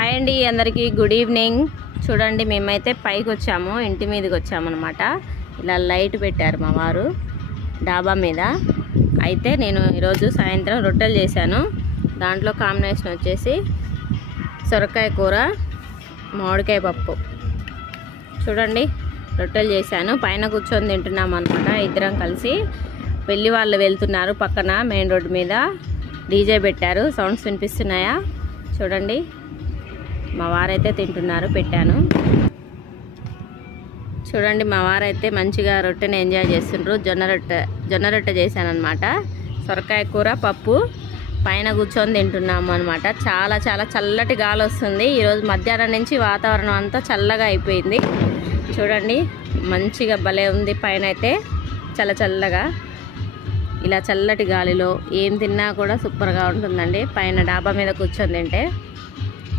Hi అండి అందరికీ good evening. చూడండి మేమైతే పైకి వచ్చాము, ఇంటి మీదకి వచ్చామన్నమాట. ఇలా లైట్ పెట్టారు మా వారు డాబా మీద. అయితే నేను ఈరోజు సాయంత్రం రొట్టెలు చేశాను. దాంట్లో కాంబినేషన్ వచ్చేసి సొరకాయ కూర, మామిడికాయ పప్పు. చూడండి రొట్టెలు చేశాను, పైన కూర్చొని తింటున్నాం అనమాట ఇద్దరం కలిసి. పెళ్లి వాళ్ళు వెళ్తున్నారు పక్కన మెయిన్ రోడ్డు మీద. డీజే పెట్టారు, సౌండ్స్ వినిపిస్తున్నాయా? చూడండి మా వారైతే తింటున్నారు, పెట్టాను. చూడండి మా వారైతే మంచిగా రొట్టెని ఎంజాయ్ చేస్తుండ్రు. జొన్న రొట్టె చేశాను అనమాట. సొరకాయ కూర, పప్పు, పైన కూర్చొని తింటున్నాము అనమాట. చాలా చాలా చల్లటి గాలి వస్తుంది. ఈరోజు మధ్యాహ్నం నుంచి వాతావరణం అంతా చల్లగా అయిపోయింది. చూడండి మంచిగా భలే ఉంది. పైన అయితే చల్లగా ఇలా చల్లటి గాలిలో ఏం తిన్నా కూడా సూపర్గా ఉంటుందండి పైన డాబా మీద కూర్చొని తింటే.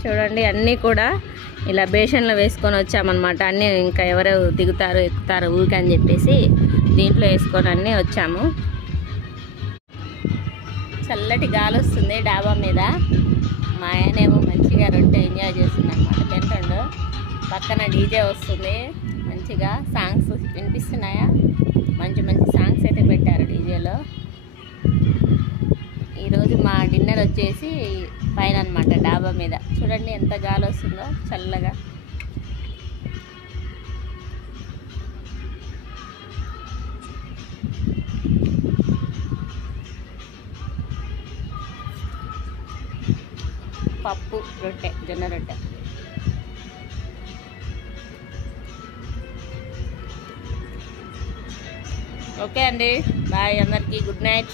చూడండి అన్నీ కూడా ఇలా బేషన్లో వేసుకొని వచ్చామన్నమాట. అన్నీ ఇంకా ఎవరు దిగుతారు ఎక్కుతారు ఊరికి అని చెప్పేసి దీంట్లో వేసుకొని అన్నీ వచ్చాము. చల్లటి గాలి వస్తుంది డాబా మీద. మా ఆయనేమో మంచిగా రొట్టె ఎంజాయ్ చేస్తుంది అనమాట, తింటుండు. పక్కన డీజే వస్తుంది, మంచిగా సాంగ్స్ వినిపిస్తున్నాయా? మంచి సాంగ్స్ అయితే పెట్టారు డీజేలో. ఈరోజు మా డిన్నర్ వచ్చేసి పైన అనమాట డాబా మీద. చూడండి ఎంత గాలి వస్తుందో చల్లగా. పప్పు, రొట్టె, జొన్న రొట్టె. ఓకే అండి, బాయ్ అందరికీ, గుడ్ నైట్.